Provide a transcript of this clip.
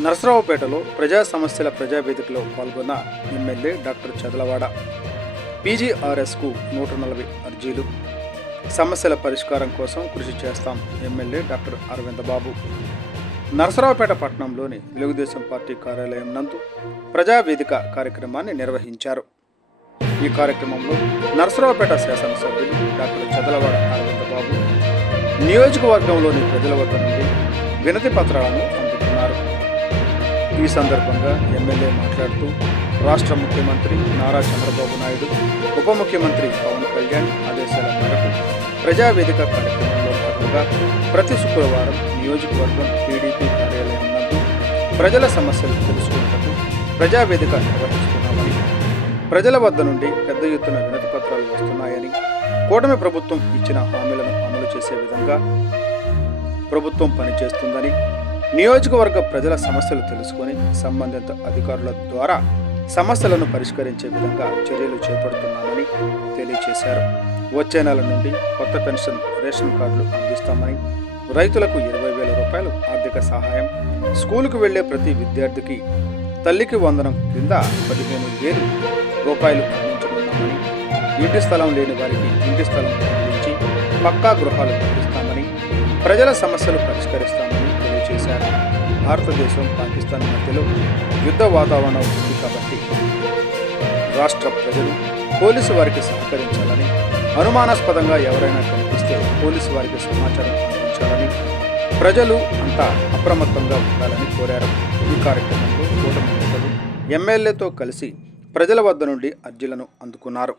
నరసరావుపేటలో ప్రజా సమస్యల ప్రజావేదికలో పాల్గొన్న ఎమ్మెల్యే డాక్టర్ చదలవాడ. పీజీఆర్ఎస్కు 140 అర్జీలు. సమస్యల పరిష్కారం కోసం కృషి చేస్తాం ఎమ్మెల్యే డాక్టర్ అరవింద్ బాబు. నరసరావుపేట పట్టణంలోని తెలుగుదేశం పార్టీ కార్యాలయం నందు ప్రజావేదిక కార్యక్రమాన్ని నిర్వహించారు. ఈ కార్యక్రమంలో నరసరావుపేట శాసనసభ్యులు డాక్టర్ చదలవాడ అరవింద్ బాబు నియోజకవర్గంలోని ప్రజల వద్ద నుండి వినతి పత్రాలను అందుకున్నారు. ఈ సందర్భంగా ఎమ్మెల్యే మాట్లాడుతూ రాష్ట్ర ముఖ్యమంత్రి నారా చంద్రబాబు నాయుడు, ఉప ముఖ్యమంత్రి పవన్ కళ్యాణ్ ఆదేశాల మేరకు ప్రజావేదిక కార్యక్రమంలో భాగంగా ప్రతి శుక్రవారం నియోజకవర్గం టీడీపీ కార్యాలయం నందు ప్రజల సమస్యలు తెలుసుకున్నట్టు ప్రజావేదిక నిర్వహిస్తున్నామని, ప్రజల వద్ద నుండి పెద్ద ఎత్తున వినతి పత్రాలు వస్తున్నాయని, కూటమి ప్రభుత్వం ఇచ్చిన హామీలను అమలు చేసే విధంగా ప్రభుత్వం పనిచేస్తుందని, నియోజకవర్గ ప్రజల సమస్యలు తెలుసుకొని సంబంధిత అధికారుల ద్వారా సమస్యలను పరిష్కరించే విధంగా చర్యలు చేపడుతున్నామని తెలియజేశారు. వచ్చే నెల నుండి కొత్త పెన్షన్, రేషన్ కార్డులు అందిస్తామని, రైతులకు 20,000 రూపాయలు ఆర్థిక సహాయం, స్కూలుకు వెళ్లే ప్రతి విద్యార్థికి తల్లికి వందనం కింద 15,000 రూపాయలు అందించనున్నామని, ఇంటి స్థలం లేని వారికి ఇంటి స్థలం అందించి పక్కా గృహాలు అందిస్తామని, ప్రజల సమస్యలు పరిష్కరిస్తామని తెలియజేశారు. భారతదేశం, పాకిస్తాన్ మధ్యలో యుద్ధ వాతావరణం ఉంది కాబట్టి రాష్ట్ర ప్రజలు పోలీసు వారికి సహకరించాలని, అనుమానాస్పదంగా ఎవరైనా కనిపిస్తే పోలీసు వారికి సమాచారం అందించాలని, ప్రజలు అంతా అప్రమత్తంగా ఉండాలని కోరారు. ఈ కార్యక్రమంలో కూటమి నేతలు ఎమ్మెల్యేతో కలిసి ప్రజల వద్ద నుండి అర్జీలను అందుకున్నారు.